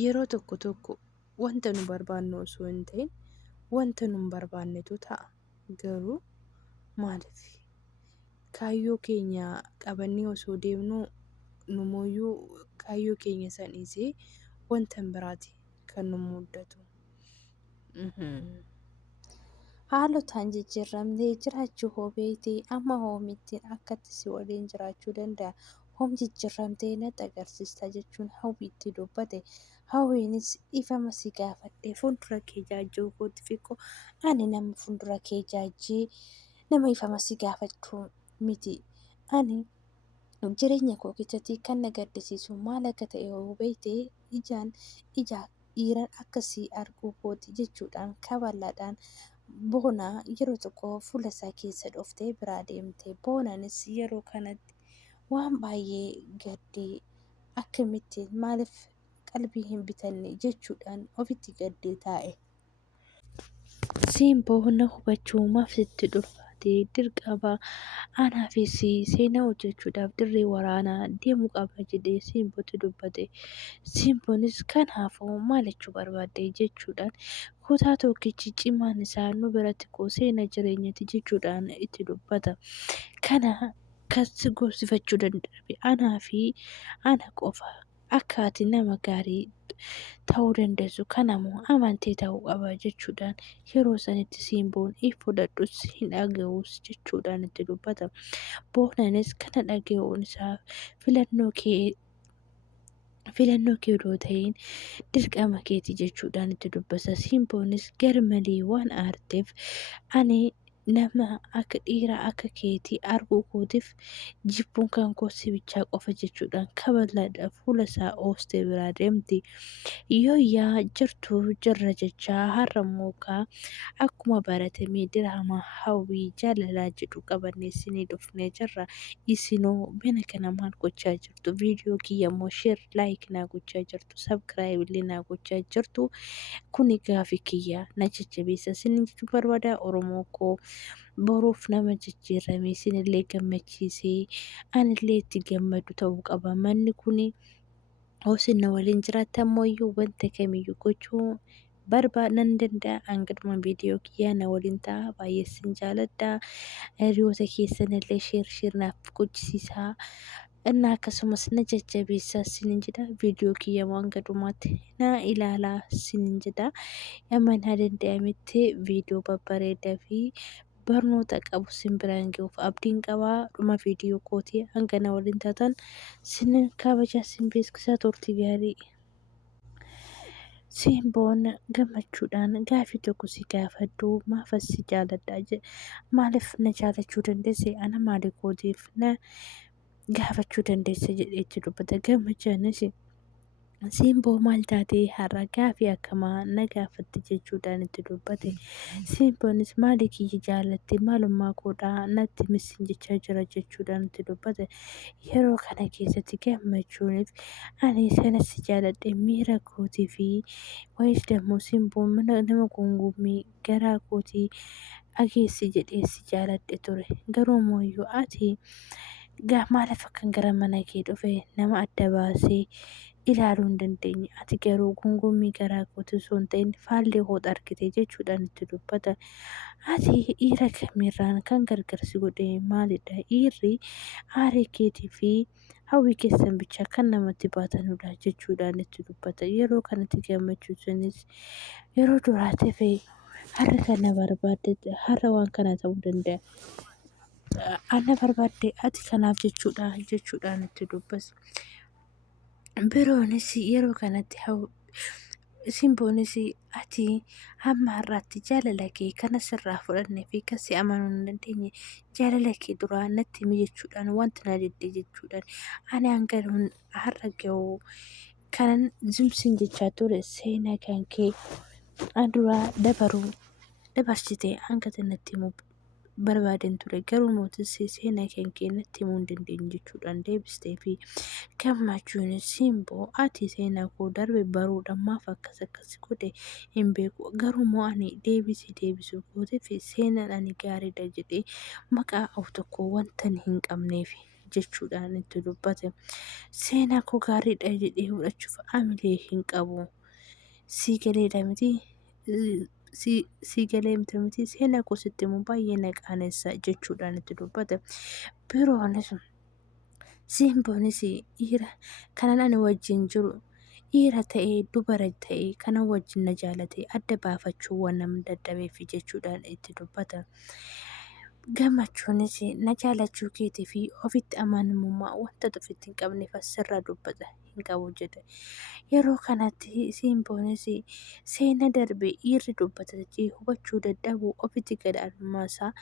yeroo tokko tokko wanta nu barbaannu osoo hin ta'in wanta nu hin barbaannetu ta'a. Garuu maaliif kaayyoo keenya qabannee osoo deemnu numooyyuu kaayyoo keenya san dhiisee wanta biraati kan nu mudatu. Haalotaan jijjiiramtee jiraachuu hoo beektee amma hoomittiin akkatti si waliin jiraachuu danda'a. Hoom jijjiiramtee natti agarsiista jechuun hawwiitti dubbate. Hawwiinis ifama si gaafadhee fuuldura kee jaajuu kootti fikkoo ani nama fuuldura kee jaajee nama ifama si gaafachuu miti. Ani jireenya koo keessatti kan na gaddisiisu maal akka ta'e yoo beektee ija dhiiran akkasii arguu kooti jechuudhaan kabalaadhaan boonaa yeroo tokko fuula isaa keessa dhoftee biraa deemte. Boonaanis yeroo kanatti waan baay'ee gaddee akkamitti maaliif qalbii hin bitanne jechuudhaan ofitti gaddee taa'e. Simboo na hubachuu maaf sitti dhufate dirqama anaafis seenaa hojjechuudhaaf dirree waraanaa deemuu qaba jedhee Simbootti dubbate. Simboonis kanaafuu maal jechuu barbaadde jechuudhaan kutaa tokkichi cimaan isaa nu biratti koo seenaa jireenyati jechuudhaan itti dubbata. Kana kas goosifachuu danda'e anaa fi ana qofa akka ati nama gaarii ta'uu dandeessu kanamoo amantee ta'uu qaba jechuudhaan yeroo sanitti Simboon fudhadhus hin dhaga'us jechuudhaan itti dubbata. Boonaanis kana dhaga'uun isaa filannoo kee odoo ta'in dirqama keeti jechuudhaan itti dubbata. Simboonis garmalee waan aarteef ani nama akka dhiira akka keetii arguu kootiif jibbuun kan koo sibichaa qofa jechuudhaan kabalaadhaaf fuula isaa oostee biraa deemti. Yooyyaa jirtu jirra jechaa har'a mukaa akkuma baratamee diraamaa hawwii jaalalaa jedhu qabannee isinii dhufnee jirra. Isinoo bana kana maal gochaa jirtu? Viidiyoo kiyya immoo sheer laayik naa gochaa jirtu. Sabskiraayib illee naa gochaa jirtu. Kuni gaafii kiyya na jajjabeessa isinin jechuu barbaada. Oromoo koo boruuf nama jijjiirame isinillee gammachiisee anillee itti gammadu ta'uu qaba. Manni kuni hosin na waliin jiraattan mooyyuu wanta kamiyyuu gochuu barbaadan danda'a. Hangaduma viidiyoo kiyyaa na waliin ta'a. Baay'ee sin jaaladha. Hiriyoota keessanillee sheer naaf gochisiisaa. እና akkasumas na jajjabeessaa isinin jedha. Viidiyoo kiyya waan gadumaatti na ilaalaa isinin jedha. Amma na danda'ametti viidiyoo babbareedaa fi barnoota qabu sin biraan gahuuf abdiin qabaa. Dhuma viidiyoo kootii hanga na waliin taatan sin kabajaa sin beeksisaa turtii gaarii. Simboon gammachuudhaan gaafii tokko si gaafadhu maaf si jaaladha maaliif na jaalachuu dandeesse ana maali kootiif na gaafachuu dandeesse jedheetti dubbata. Gammachaanis Simboo maal taatee har'a gaafii akkamaa na gaafatte jechuudhaan itti dubbate. Simboonis maali kiyya jaalatte maalummaa koodhaa natti missin jechaa jira jechuudhaan itti dubbate. Yeroo kana keessatti gammachuuniif ani sanas jaaladhe miira kootii fi wayis dammoo Simboon nama gongummii garaa kootii ageessi jedhee si jaaladhe ture. Garuu mooyyuu ati maaliif akkan gara mana kee dhufe nama adda baasee ilaaluu hin dandeenye. Ati garuu gongommii garaa kootii osoo hin ta'in faallee hoodha argite jechuudhaan itti dubbata. Ati dhiira kamirraan kan gargar si godhe maalidha? Dhiirri aarii keetii fi hawwii keessan bichaa kan namatti baatanudha jechuudhaan itti dubbata. Yeroo kanatti gammachuunis yeroo duraa ta'e har'a kana barbaadde har'a waan kana ta'uu danda'a. Ana barbaadde ati kanaaf jechuudhaan itti dubbata. Biroonis yeroo kanatti Simboonis ati hamma har'aatti jaalala kee kana sirraa fudhannee fi kan si amanuu hin dandeenye jaalala kee duraa natti himi jechuudhaan wanti na didde jechuudhaan ani hanga har'a gahuu kanan zimsiin jechaa ture seenaa kan kee duraa dabarsitee hanga natti himuu barbaaden ture. Garuu mootis seenaa kan kee natti himuu hin dandeenye jechuudhaan deebistee fi gammachuun Simboo ati seenaa koo darbe baruudhaan maaf akkas godhe hin beeku. Garuu moo ani deebisuu kootii fi seenaan ani gaariidha jedhee maqaa of tokko wanta hin qabneef jechuudhaan itti dubbate. Seenaa koo gaariidha jedhee fudhachuuf amilee hin qabu. Sii galeedha miti. Sii galee miti seenaa koo sitti immoo baay'ee na qaanessa jechuudhaan itti dubbate. Biroonis Simboonis dhiira kanan ani wajjin jiru dhiira ta'ee dubara ta'ee kana wajjin na jaalate adda baafachuu waan nama dadhabeef jechuudhaan itti dubbata. Gammachuunis na jaalachuu keetii fi ofitti amanamummaa wanta ofitti hin qabneef asirraa dubbata hin qabu jedhe. Yeroo kanatti Simboonis seena darbee dhiirri dubbata jechee hubachuu dadhabuu ofitti gad-aanummaa isaa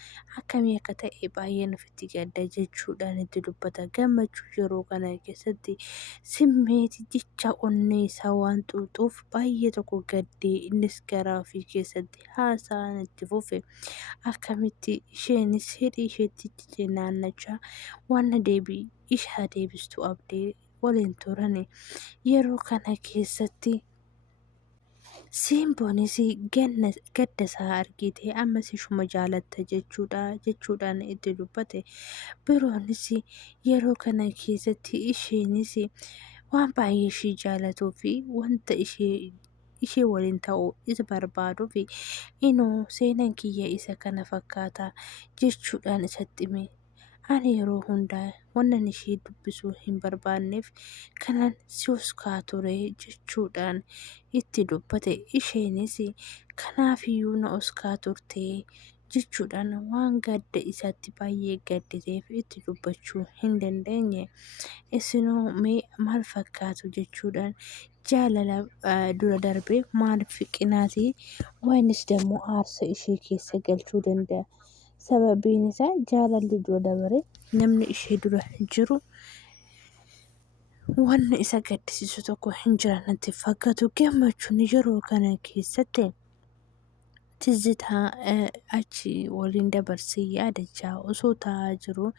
akkamii akka ta'e baay'een ofitti gadda jechuudhaan itti dubbata. Gammachuu yeroo kana keessatti simmeeti jecha onnee isaa waan xuuxuuf baay'ee tokko gaddee innis garaa ofii keessatti haasa'an itti fufe. Akkamitti isheenis hidhii isheetti naannachaa waan deebii ishee deebistuu abdee waliin turani. Yeroo kana keessatti Simboonis gadda isaa argitee ammas ishuma jaalatta jechuudhaan itti dubbate. Biroonis yeroo kana keessatti isheenis waan baay'ee ishee jaalatuu fi wanta ishee waliin ta'uu isa barbaaduu fi inuu seenaan kiyya isa kana fakkaata jechuudhaan isatti hime. Ani yeroo hundaa wannan ishee dubbisuu hin barbaanneef kanan si uskaa ture jechuudhaan itti dubbate. Isheenis kanaafiyyuu na uskaa turte jechuudhaan waan gadda isaatti baay'ee gadditeef itti dubbachuu hin dandeenye. Isinoo mee maal fakkaatu jechuudhaan jaalala dura darbee maaliif qinaatii waynis dammoo aarsa ishee keessa galchuu danda'a. Sababiin isaa jaalalli dura dabre namni ishee dura jiru waan isa gaddisiisu tokko hin jiran natti fakkaatu. Gammachuun yeroo kana keessatti tizitaa achi waliin dabarsee yaadachaa osoo taa'aa jiru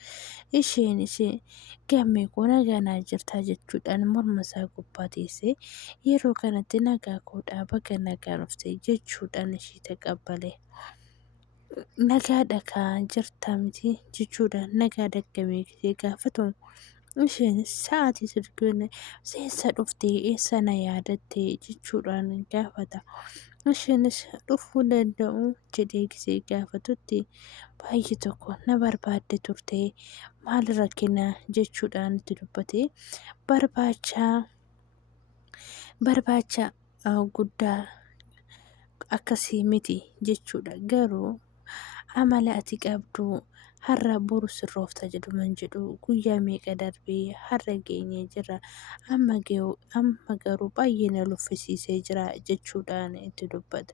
isheenis gammee koo nagaa jirtaa jechuudhaan morma isaa gubbaa teessee yeroo kanatti nagaa koodhaa baga nagaa dhuftee jechuudhaan ishee taqabbale. Nagaa dhakaa jirta miti jechuudhaan nagaa dhaggamee gisee gaafatu. Isheenis sa'aatii sirgina seessa dhuftee eessa na yaadatte jechuudhaan gaafata. Isheenis dhufuu danda'u jedhee gisee gaafatutti baay'ee tokko na barbaadde turte maal rakkina jechuudhaan itti dubbate. Barbaacha guddaa akkasii miti jechuudha. Garuu amala ati qabdu har'a boru sirroofta jedhuman jedhu guyyaa meeqa darbee har'a geenyee jira. Amma garuu baay'ee na luffisiisee jira jechuudhaan itti dubbata.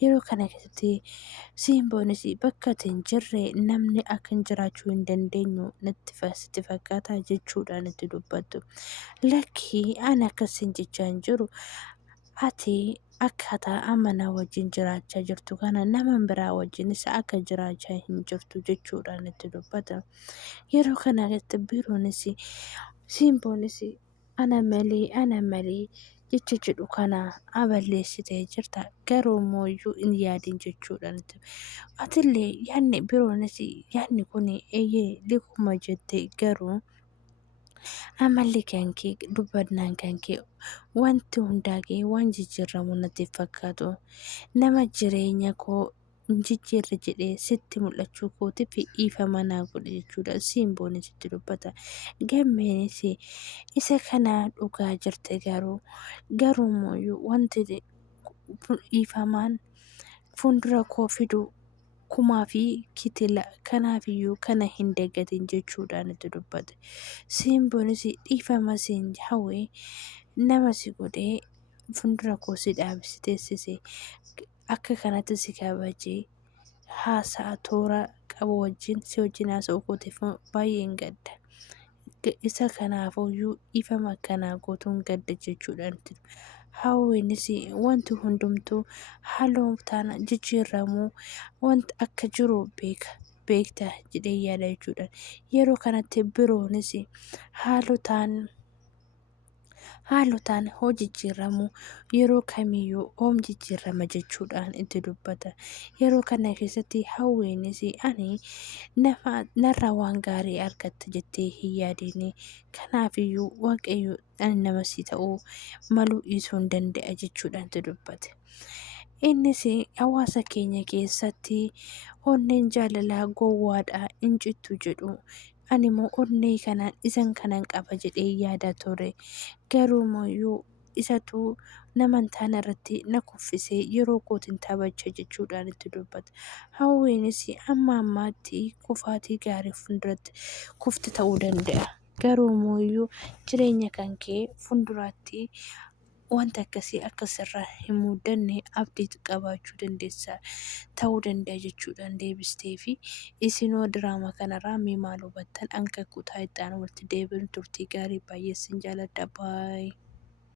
Yeroo kana keessatti Simboonis bakka ati hin jirre namni akka hin jiraachuu hin dandeenyu natti fakkaata jechuudhaan itti dubbattu. Lakkii ani akkasiin jechaa hin jiru. Ati akkaataa amanaa wajjin jiraachaa jirtu kana nama biraa wajjinis akka jiraachaa hin jirtu jechuudhaan itti dubbata. Yeroo kana keessatti Biroonis Simboonis ana malee jecha jedhu kana aballeessitee jirta garuu mooyyuu hin yaadin jechuudhaan itti. Atillee yaadni Biroonis yaadni kun eeyyee likuma jette garuu amalli kan kee dubbannaan kan kee wanti hundaa kee waan jijjiiramu natti fakkaatu. Nama jireenya koo hin jijjiirre jedhee sitti mul'achuu kootiif dhiifama naa godhe jechuudha. Simboonis itti dubbata. Gammeenis isa kana dhugaa jirte garuu mooyyuu wanti dhiifamaan fuuldura koo fidu kumaa fi kitila kanaafiyyuu kana hin daggatin jechuudhaan itti dubbate. Simboonis dhiifama siin hawwee nama si godhee fuuldura koo si dhaabsee teessise akka kanatti si kabajee haasaa toora qabu wajjin si wajjin haasa'uu kootiif baay'een gadda. Isa kanaafuyyuu dhiifama akkanaa gootuun gadda jechuudhaan itti hawweenis wanti hundumtuu haaloo taana jijjiiramuu wanti akka jiru beekta jedhee yaada jechuudha. Yeroo kanatti Biroonis haalotaan hoo jijjiiramu yeroo kamiyyuu oom jijjiirama jechuudhaan itti dubbata. Yeroo kana keessatti hawweenis ani narraa waan gaarii argatta jettee hin yaadini. Kanaafiyyuu waaqayyo ani nama si ta'uu maluu dhiisuu hin danda'a jechuudhaan itti dubbate. Innis hawaasa keenya keessatti onneen jaalalaa gowwaadha hin cittu jedhu. Ani immoo onnee kanaan isan kanan qaba jedhee yaada ture. Garuumayyuu isatu nama hin taane irratti na kuffisee yeroo kootiin taphacha jechuudhaan itti dubbata. Hawweenis amma ammaatti kufaatii gaarii fuulduratti kufti ta'uu danda'a. Garuumayyuu jireenya kan kee fuulduraatti wanta akkasii akka sirraa hin mudanne abdii qabaachuu dandeessa ta'uu danda'a jechuudhaan deebistee fi isinoo diraamaa kanarraa mee maal hubattan hanga kutaa itti aanu walitti deebiin turtii gaarii baay'ee sin jaalladha baay'ee.